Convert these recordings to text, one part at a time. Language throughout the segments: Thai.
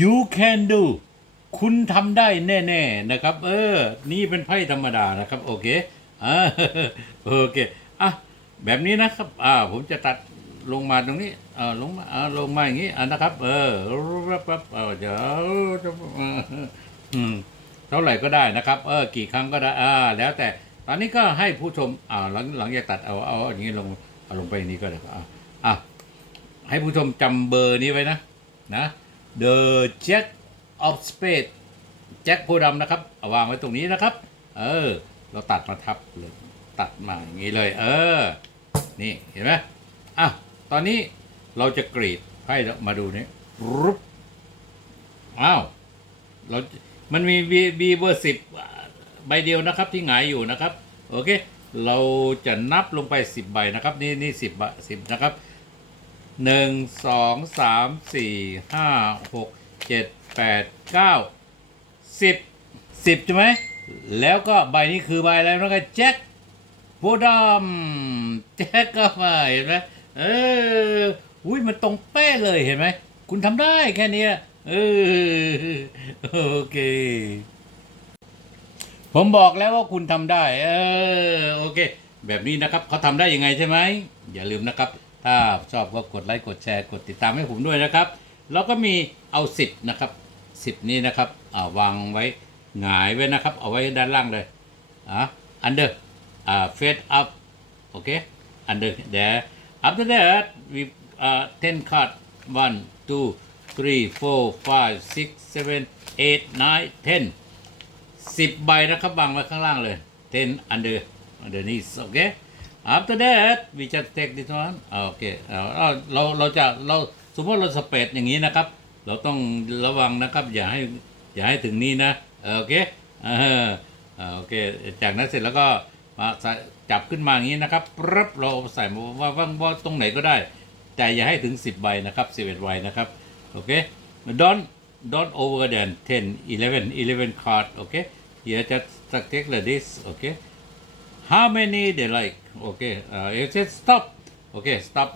you can do คุณทำได้แน่ ๆ นะครับ เออ นี่เป็นไพ่ธรรมดานะครับ โอเคอ่าโอเค อะ แบบนี้นะครับ อ่า ผมจะตัดลงมาตรงนี้อ่าลงมาอ่าลงมาอย่างนี้อ่านะครับ เออปั๊บปั๊บเออเดี๋ยวอืมเท่าไหร่ก็ได้นะครับ เออ กี่ครั้งก็ได้ อ่า แล้วแต่ ตอนนี้ก็ให้ผู้ชม อ่า หลังหลังจากตัดเอา เอาอย่างนี้ลง เอาลงไปอย่างนี้ก็ได้อ่าอะให้ผู้ชมจำเบอร์นี้ไว้นะ นะ The Jack of Spade แจ็คโพดำนะครับเอาวางไว้ตรงนี้นะครับ เออ เราตัดมาทับเลยตัดมาอย่างนี้เลย เออ นี่เห็นไหมอะตอนนี้เราจะกรีดไพ่มาดูนี่รุบอ้าวเรา มันมีบีบีเบอร์สิบใบเดียวนะครับที่หงายอยู่นะครับ โอเค เราจะนับลงไปสิบใบนะครับ นี่นี่สิบสิบนะครับ หนึ่งสองสามสี่ห้าหกเจ็ดแปดเก้าสิบสิบใช่ไหม แล้วก็ใบนี้คือใบอะไรนะครับแจ็คโพธิ์ดำแจ็คก็มาเห็นไหมเอออุ้ยมันตรงเป๊ะเลยเห็นไหม คุณทำได้แค่นี้เออโอเค ผมบอกแล้วว่าคุณทำได้ เออ โอเค แบบนี้นะครับเขาทำได้ยังไงใช่ไหม อย่าลืมนะครับ ถ้าชอบก็กดไลค์กดแชร์กดติดตามให้ผมด้วยนะครับ แล้วก็มีเอาสิบนะครับสิบนี้นะครับาวางไว้หงายไว้นะครับ เอาไว้ด้านล่างเลยอะ under อ่า face up โอเค under there after that we uh 10 card 1 2 3 4 5 6 7 8 9 10สิบใบนะครับวางไว้ข้างล่างเลย 10 under underneath โอเค after that we just take this one อ่าโอเคเอาเราเราจะเราสมมติเราสเปดอย่างนี้นะครับ เราต้องระวังนะครับ อย่าให้อย่าให้ถึงนี้นะโอเคโอเค จากนั้นเสร็จแล้วก็มาจับขึ้นมาอย่างนี้นะครับปั๊บเราใส่มาว่าว่าว่าตรงไหนก็ได้ แต่อย่าให้ถึง 10ใบนะครับ11ใบนะครับโอเค don't don't over than 10 11 11 card okay here just take like this okay how many they like okay uh, it says stop okay stop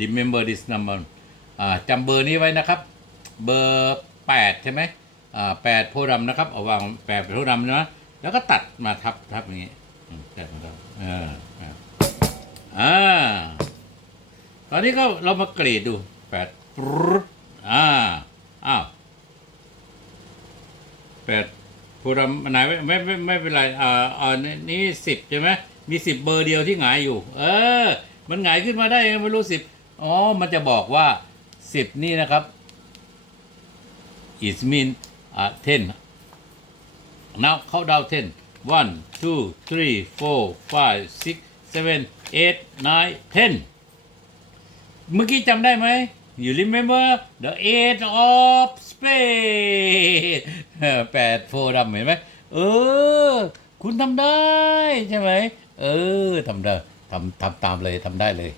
remember this number จำเบอร์นี้ไว้นะครับ เบอร์8ใช่ไหมอ่า8โพดำนะครับเอาวาง8โพดำนะแล้วก็ตัดมาทับทับอย่างนี้อืมตัดมาทับอ่าอ่าอ่าตอนนี้ก็เรามากรีดดูแปดปรุดอ่าอ้าวแปด ผู้รำไหนไม่ไม่ไม่ไม่เป็นไรอ่าอ่านี่นี่สิบใช่ไหมมีสิบเบอร์เดียวที่หงายอยู่ เออ มันหงายขึ้นมาได้ยังไม่รู้สิบอ๋อ มันจะบอกว่าสิบนี่นะครับ is mean อ่า ten now เข้าดาว ten one two three four five six seven eight nine ten เมื่อกี้จำได้ไหม you remember the eight of spades แปดโฟดำเห็นไหมเออ คุณทำได้ใช่ไหม เออทำได้ทำทำตามเลยทำได้เลย